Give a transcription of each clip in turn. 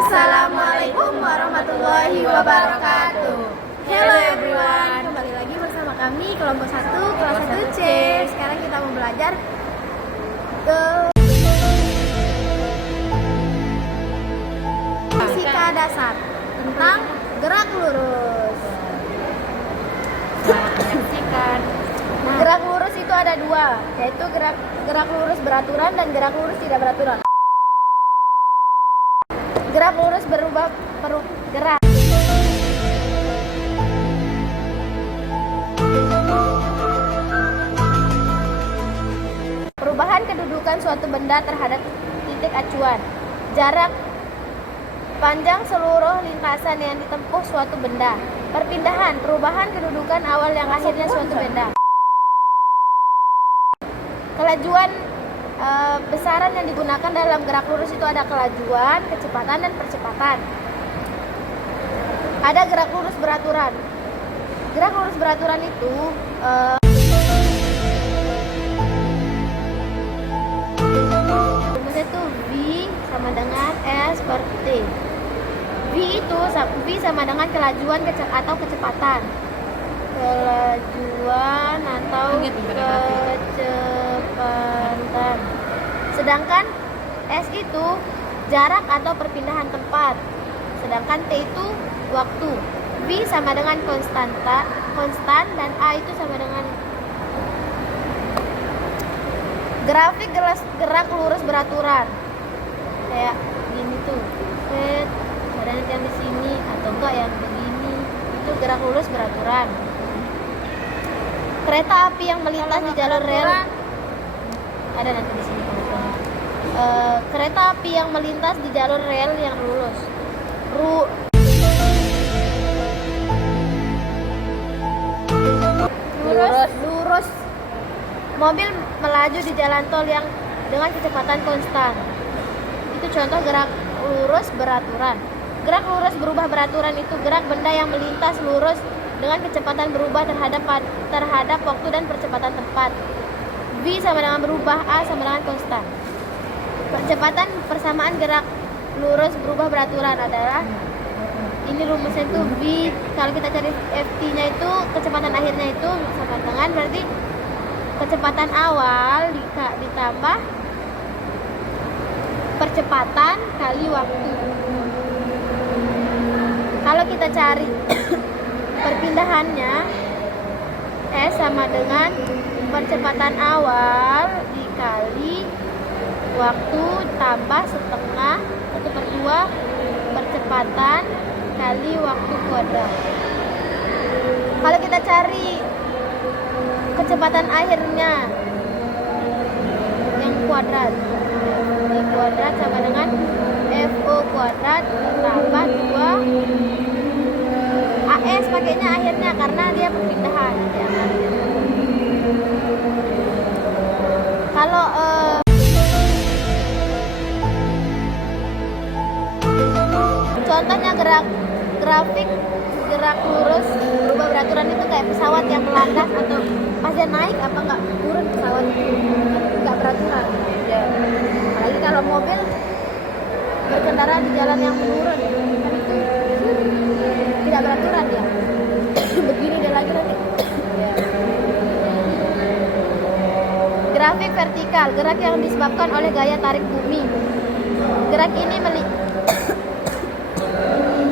Assalamualaikum warahmatullahi wabarakatuh. Hello everyone, kembali lagi bersama kami kelompok 1 kelas 1C. Sekarang kita mau belajar ke fisika dasar tentang gerak lurus. Nah, gerak lurus itu ada dua, yaitu gerak lurus beraturan dan gerak lurus tidak beraturan. Gerak lurus berubah gerak. Perubahan kedudukan suatu benda terhadap titik acuan. Jarak panjang seluruh lintasan yang ditempuh suatu benda. Perpindahan, perubahan kedudukan awal yang akhirnya suatu benda. Kelajuan besaran yang digunakan dalam gerak lurus itu ada kelajuan, kecepatan, dan percepatan. Ada gerak lurus beraturan. Gerak lurus beraturan itu rumusnya itu V sama dengan S per T. V sama dengan kelajuan atau kecepatan. Kelajuan atau kecepatan. Sedangkan S itu jarak atau perpindahan tempat. Sedangkan T itu waktu. V sama dengan konstan dan A itu sama dengan grafik gerak lurus beraturan. Kayak gini tuh. Ada yang di sini atau enggak yang begini. Itu gerak lurus beraturan. Kereta api yang melintas di jalur rel ada nanti di sini. Kereta api yang melintas di jalur rel yang lurus. Lurus. Mobil melaju di jalan tol yang dengan kecepatan konstan. Itu contoh gerak lurus beraturan. Gerak lurus berubah beraturan itu gerak benda yang melintas lurus dengan kecepatan berubah terhadap waktu dan percepatan tempat. V sama dengan berubah, A sama dengan konstan. Percepatan persamaan gerak lurus berubah beraturan adalah ini rumusnya itu V. Kalau kita cari Ft-nya itu kecepatan akhirnya itu sama dengan berarti kecepatan awal ditambah percepatan kali waktu. Kalau kita cari perpindahannya, S sama dengan percepatan awal dikali waktu tambah setengah 1/2 percepatan kali waktu kuadrat. Kalau kita cari kecepatan akhirnya yang kuadrat, V kuadrat sama dengan FO kuadrat tambah 2 AS pakainya akhirnya karena dia perpindahan ya. Kalau contohnya grafik gerak lurus berubah beraturan itu kayak pesawat yang melandas atau pas dia naik apa enggak turun pesawat itu enggak beraturan ya. Apalagi kalau mobil berkendara di jalan yang menurun kan itu tidak beraturan ya. Begini dia lagi nanti ya. Grafik vertikal, gerak yang disebabkan oleh gaya tarik bumi. Gerak ini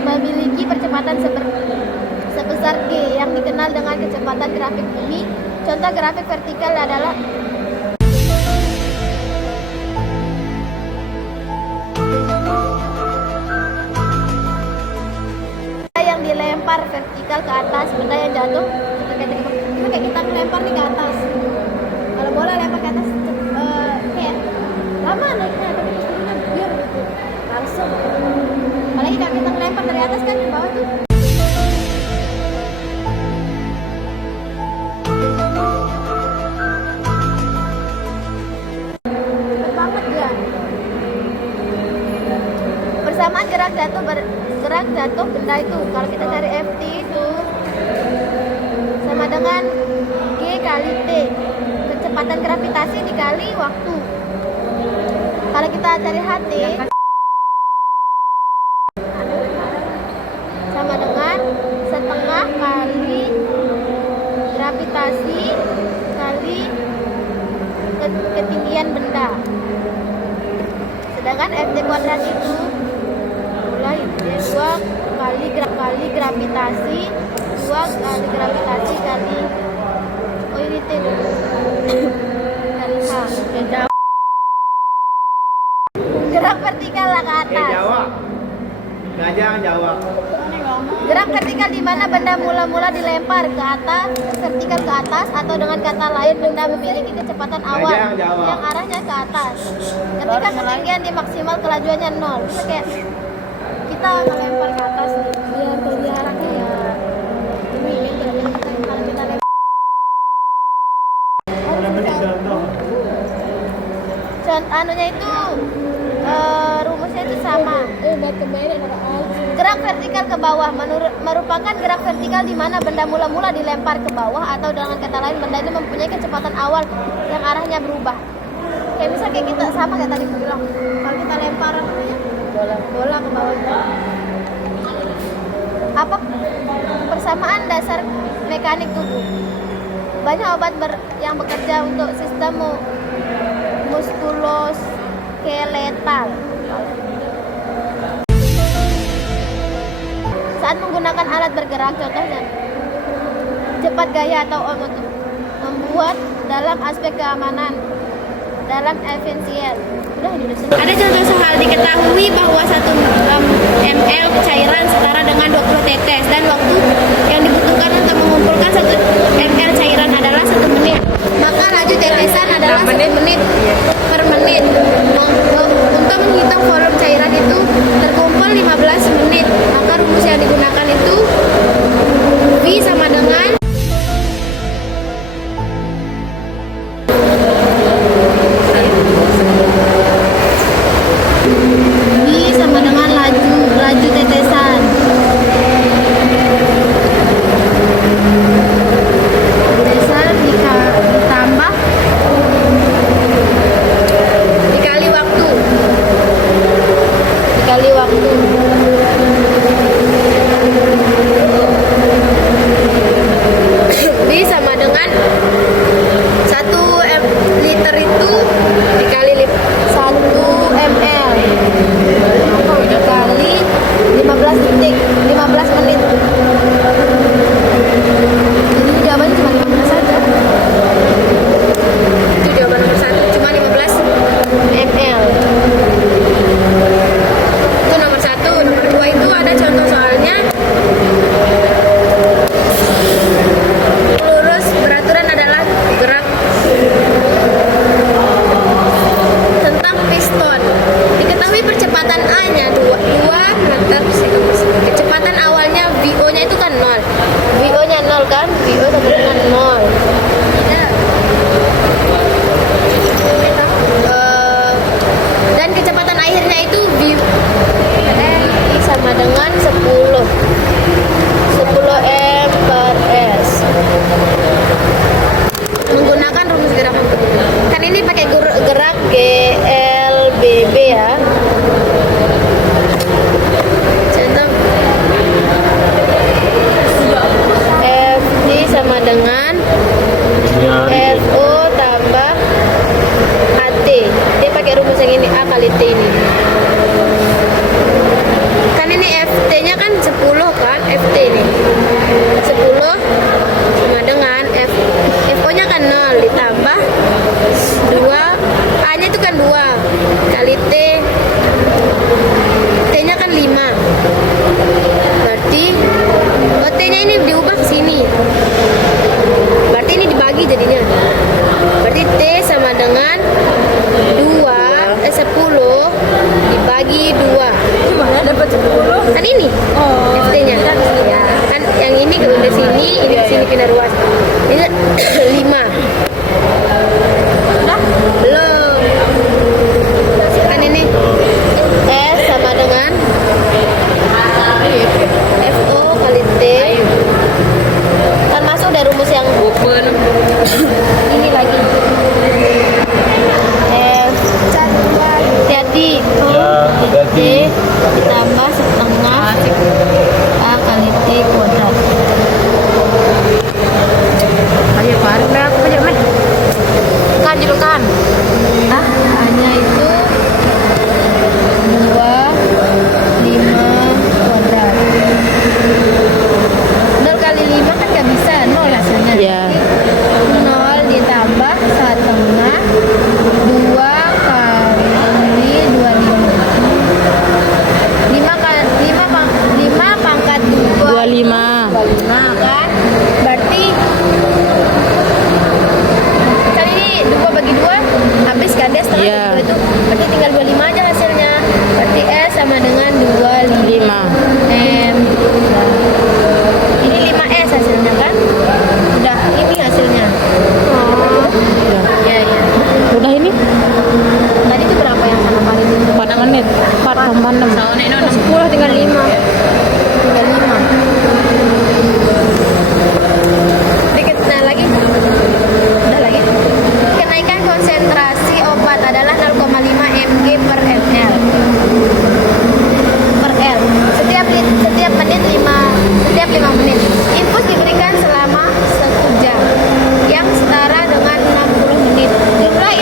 memiliki percepatan sebesar G yang dikenal dengan kecepatan grafik bumi. Contoh grafik vertikal adalah yang dilempar vertikal ke atas, benda yang jatuh kayak kita melempar nih ke atas. Kalau bola lempar ke atas kayak lama naiknya tapi terus turunnya biar gitu langsung. Apalagi kalau kita melempar dari atas kan ke bawah tuh cepet banget ya. Persamaan gerak jatuh benda itu kalau kita cari Ft itu sama dengan G kali T, kecepatan gravitasi dikali waktu. Kalau kita cari HT kali gravitasi kali ketinggian benda. Sedangkan Ft kuadrat itu mulai 2 kali gravitasi 2 kali gravitasi kali ini kali H. Gerak vertikal lah ke atas. Jawab. Jangan jawab. Gerak vertikal di mana benda mula-mula dilempar ke atas, vertikal ke atas, atau dengan kata lain benda memiliki kecepatan awal yang arahnya ke atas. Ketika ketinggian di maksimal kelajuannya 0. Bisa kayak kita melempar ke atas nih, biar kelihatan ya. Ini kalau kita lempar. Anunya itu rumusnya itu sama. Gerak vertikal ke bawah merupakan gerak vertikal di mana benda mula-mula dilempar ke bawah, atau dengan kata lain benda itu mempunyai kecepatan awal yang arahnya berubah. Kayak bisa kayak kita sama kayak tadi aku bilang, kalau kita lempar bola ke bawah. Apa persamaan dasar mekanik tubuh? Banyak obat yang bekerja untuk sistem muskuloskeletal. Saat menggunakan alat bergerak, contohnya cepat gaya atau untuk membuat dalam aspek keamanan dalam efisien. Ada contoh soal diketahui bahwa 1 ml cairan setara dengan 20 tetes dan waktu yang dibutuhkan untuk mengumpulkan 1 ml cairan adalah 1 menit. Maka laju tetesan adalah 1 menit per menit. Untuk menghitung volume cairan itu terkumpul 15 menit. Maka rumus yang digunakan itu V sama dengan laju tetesan. Tetesan ditambah dikali waktu. B sama dengan 1 liter itu dikali 1 ml dikali 15 detik, 15 menit. Jadi jawabannya cuma 15 saja. Itu jawaban nomor 1, cuma 15 ml. Itu nomor 1. Nomor 2 itu ada contoh soalnya. Lurus beraturan adalah gerak tentang piston. Diketahui percepatan A-nya 2 meter per second. Kecepatan awalnya VO-nya itu kan 0. VO-nya 0 kan? VO sama dengan 0. Dan kecepatan akhirnya itu V sama dengan 10 M per S. Menggunakan rumus gerak kan ini pakai gerak GLBB ya. Contoh FD sama dengan FO tambah AT. Dia pakai rumus yang ini, A kali T ini. Kan ini FT-nya kan 10 kan, FT ini 10 sama dengan FO-nya kan 0 ditambah 2, A-nya itu kan 2 kali T, T-nya kan 5. Berarti T-nya ini diubah ke sini. Berarti ini dibagi jadinya. Berarti T sama dengan 10 dibagi 2. Gimana dapat 10? Kan ini FT-nya ya, kan yang ini ke sini, ini ke sini pindah ruas. Ini 5. Udah? Belum. Kan ini S sama dengan FO kali T. Kan masuk dari rumus yang open. Ini lagi F jadi T ditambah setengah A kali T kuadrat. kecilkan. Nah, hanya itu 25 kuadrat. 0 kali 5 kan nggak bisa, 0 hasilnya. Iya. 0 ditambah 1/2 2 kali 25. 5 pangkat 25. 25 kan? Berarti kan ini 2 bagi 2 habis kan dia setengah Iya. bagi 2 itu. Berarti tinggal 25 aja hasilnya. Berarti S sama dengan 25 M. Nah, ini 5S hasilnya kan? Udah ini hasilnya. Ya ya. Udah ini Tadi itu berapa yang sama kali ini? 4 menit. 4 tambah 6. 10 tinggal 5. Tinggal 5. Dikit nah lagi. Udah lagi. Kenaikan konsentrasi obat adalah 0,5 mg per ml. Per L. Setiap menit 5 menit. Infus diberikan selama 1 jam yang setara dengan 60 menit. Jumlah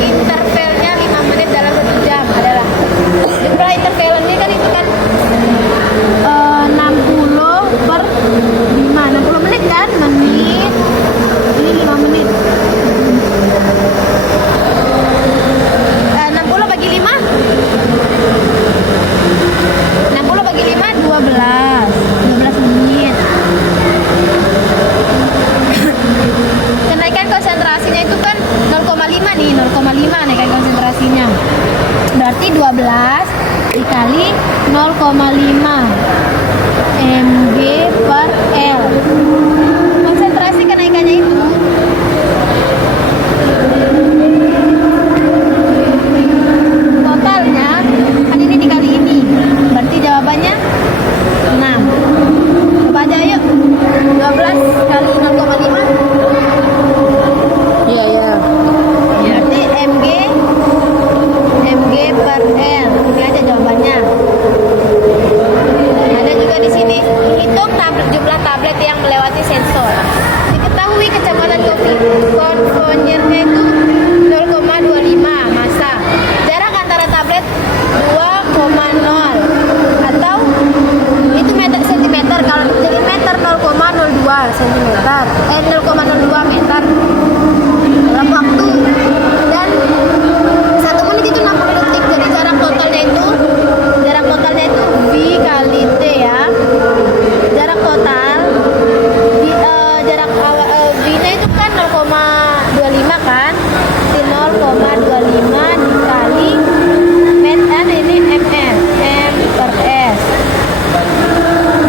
intervalnya 5 menit dalam 1 jam adalah jumlah interval ini kan itu kan 60 per 5 60 menit kan menit ini 5 menit 60 bagi 5 60 bagi 5 12 menit. Kenaikan konsentrasinya itu kan 0,5 nih 0,5 naikkan konsentrasinya berarti 12 dikali 0,5 mg per L. Konsentrasi kenaikannya itu totalnya kan ini dikali ini berarti jawabannya 6. Coba aja yuk 12 kali 0,5 Iya, iya. berarti mg per L. Ini aja jawabannya. Ada juga di sini hitung jumlah tablet yang melewati sensor. Diketahui kecepatan konvoyernya itu 0,25 massa. Jarak antara tablet 2,0 atau itu meter sentimeter. Kalau jadi meter 0,02 sentimeter. 0,02 meter. Dalam waktu dan 1 menit itu 60 detik. Jadi jarak totalnya itu V kali T ya. Jarak total V-nya itu kan 0,25 kan. Di 0,25 dikali meter ini ml m per s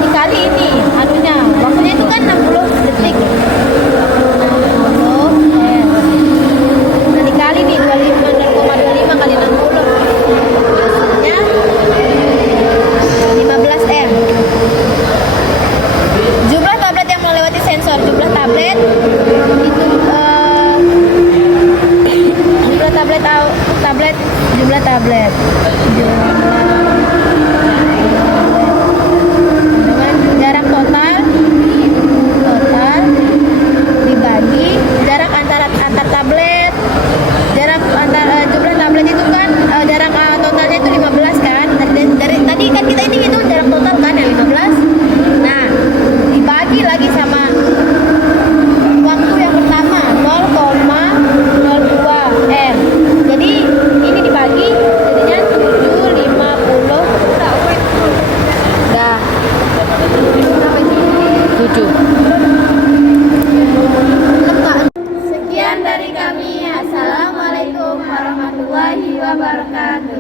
dikali ini anunya waktunya itu kan 60 detik 60 nah dikali nih 0,25 kali 60 hasilnya 15 m. Jumlah tablet yang melewati sensor. Jumlah tablet itu jumlah tablet dengan jarak total dibagi jarak antar tablet. Jumlah tablet itu kan jarak totalnya itu 15 kan. Dari tadi kan kita ini hitung jarak total kan yang 15. Nah, dibagi lagi sama waktu yang pertama 0,02 m. Jadi ini dibagi jadinya 750. Dah. 7. Sekian dari kami. Assalamualaikum warahmatullahi wabarakatuh.